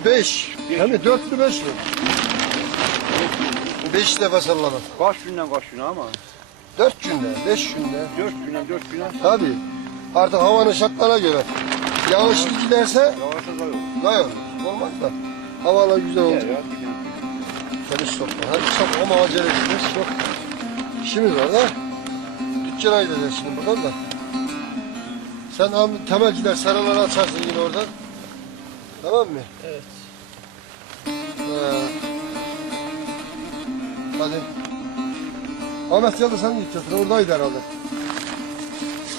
Bu beş. Hem de dört mü beş mi? Beş defa salladım. Kaç günden kaç güne ama? Dört günde, beş günde. Dört güne dört güne. Tabii. Artık havanın şartlarına göre. Yağışlı giderse Yavaşça da yok. daha yok. Olmaz da. Havalar güzel olacak. ya. Temiz topla. Hadi çok ama acele etmez. Çok işimiz var da. Dükkana gideceğiz şimdi buradan da. Sen abi temelciler sarıları açarsın yine oradan. Tamam mı? Evet. Ee, hadi. Ahmet ya da sen git götür. Oradaydı herhalde.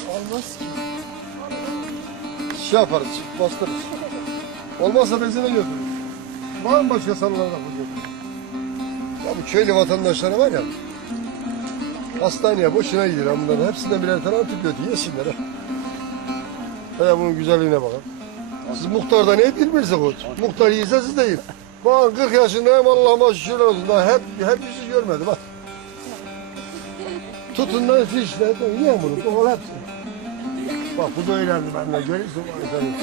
Olmaz ki. Şey yaparız, bastırırız. Olmazsa benzine götürürüz. Var mı başka sarılarda bugün? Ya bu köylü vatandaşları var ya. Hastaneye boşuna gidiyor bunların. Hepsinden birer tane antibiyotik yesinler. Hele bunun güzelliğine bakın. Siz muhtarda ne bilmiyorsunuz? Muhtar yiyse siz de yiyin. Bak 40 yaşındayım Allah'ıma şükür olsun. Daha hep, hep yüzü görmedim bak. Tutun da fişle, yiyin bunu. Doğal hepsi. Bak bu da önemli bende. Görüyorsun bak seni.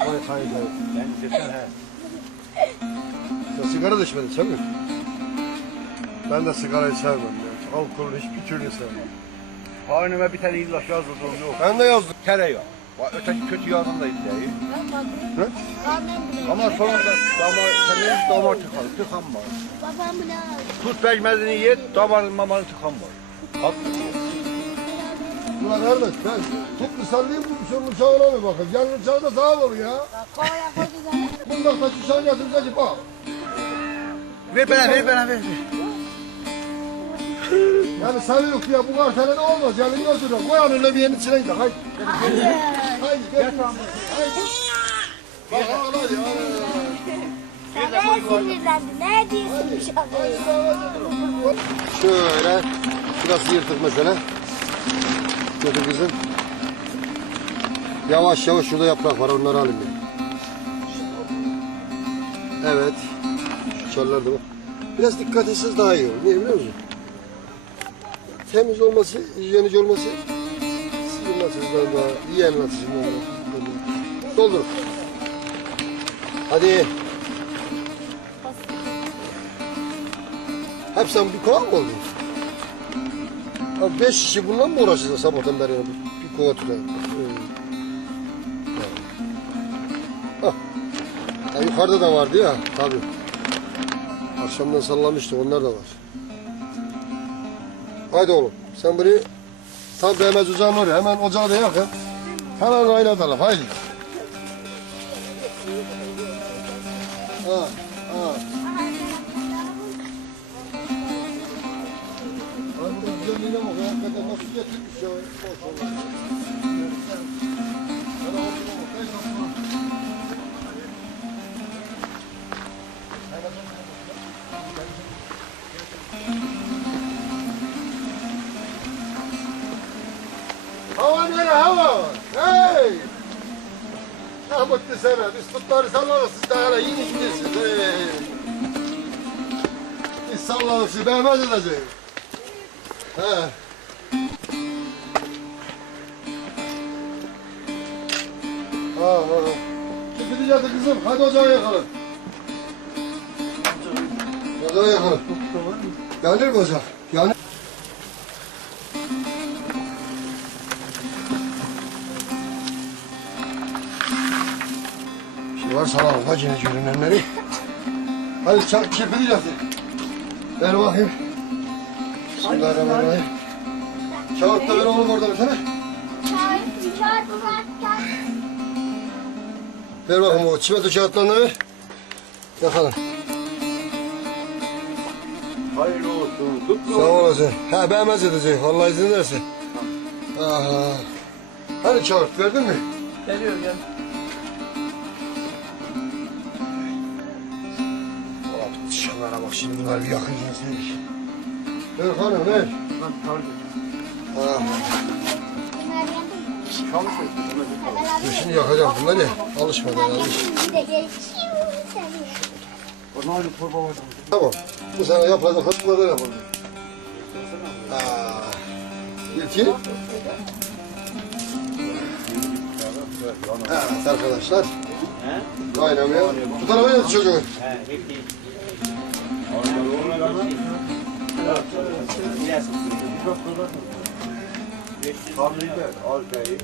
Vay hayır hayır. Ben desen he. Sen sigara da içmedin sen mi? Ben de sigarayı sevmem. Ya. Alkolü hiçbir türlü sevmem. Ha önüme bir tane ilaç yazdırdım yok. Ben de yazdım. Tereyağı. Bak öteki kötü da iddiayı. Ne? Ama sonunda damar, senin damar tıkanı, tıkan var. Babam bile Tut pekmezini ye, damarın mamarın tıkan var. Haklı. Ulan kardeş ben tut misalliyim bu şunun uçağına mı bakın? Yanın uçağı da sağ ol ya. Bundan da uçağın yatırımda ki bak. Ver bana, ver bana, ver. Yani seviyoruz ya bu kartele ne olmaz? Yani götürün. Koy önüne bir yerin içine gidelim. Haydi. Hayır. Haydi. Gel. Haydi. Ne diyorsun şakayı? Şöyle. Şurası yırtık mesela. Götür kızım. Yavaş yavaş şurada yaprak var onları alayım ben. Evet. Şu çallar da bak. Biraz dikkat etseniz daha iyi. Niye biliyor musun? Temiz olması, hijyenik olması sizin açınızdan daha, yiyen açısından daha. Doldur. Hadi. Hep sen bir kova mı oldun? Abi beş kişi bundan mı uğraşacağız sabahtan beri? Bir, bir kova tutayım. Ah. Ha, yukarıda da vardı ya tabii. Akşamdan sallamıştık onlar da var. Haydi oğlum sen bunu tam değmez ocağın oraya hemen ocağı da yakın. Hemen kaynatalım haydi. Ha, ha. Abi bu güzelliğine. Hakikaten nasıl getirmiş ya. Maşallah. Hava nere hava? Hey! Ne mutlu sana. Biz tutları sallarız. Siz de hala iyi gidiyorsunuz. Hey! Biz sallarız. Siz beğenmez edeceğiz. He. Ha ha. Çık gideceğiz kızım. Hadi ocağı yakalım. Ocağı yakalım. Yanır mı ocak? Sana bacını görünenleri. Hadi çak çırpıdacağız. Ver bakayım. Bismillahirrahmanirrahim. Kağıt da ver oğlum orada bir tane. Çay, çay, çay. Ver bakayım o çimento kağıtlarını ver. Yakalım. Hayırlı olsun. Tut Sağ olasın. Ha beğenmez edecek. Allah izin verirse. Aha. Hani kağıt verdin mi? Geliyor gel. Şunlara bak şimdi bunlar bir yakın gelseydik. Ver hanım ver. Lan mı? Çalışıyor. Dur şimdi yakacağım bunları. Alışmadan alış. Tamam. Bu sene yapılacak hatırladan yapalım. Aa. İlki. Evet arkadaşlar. Kaynamaya. Bu tarafa yat çocuğu. Fabrika, al şeyi.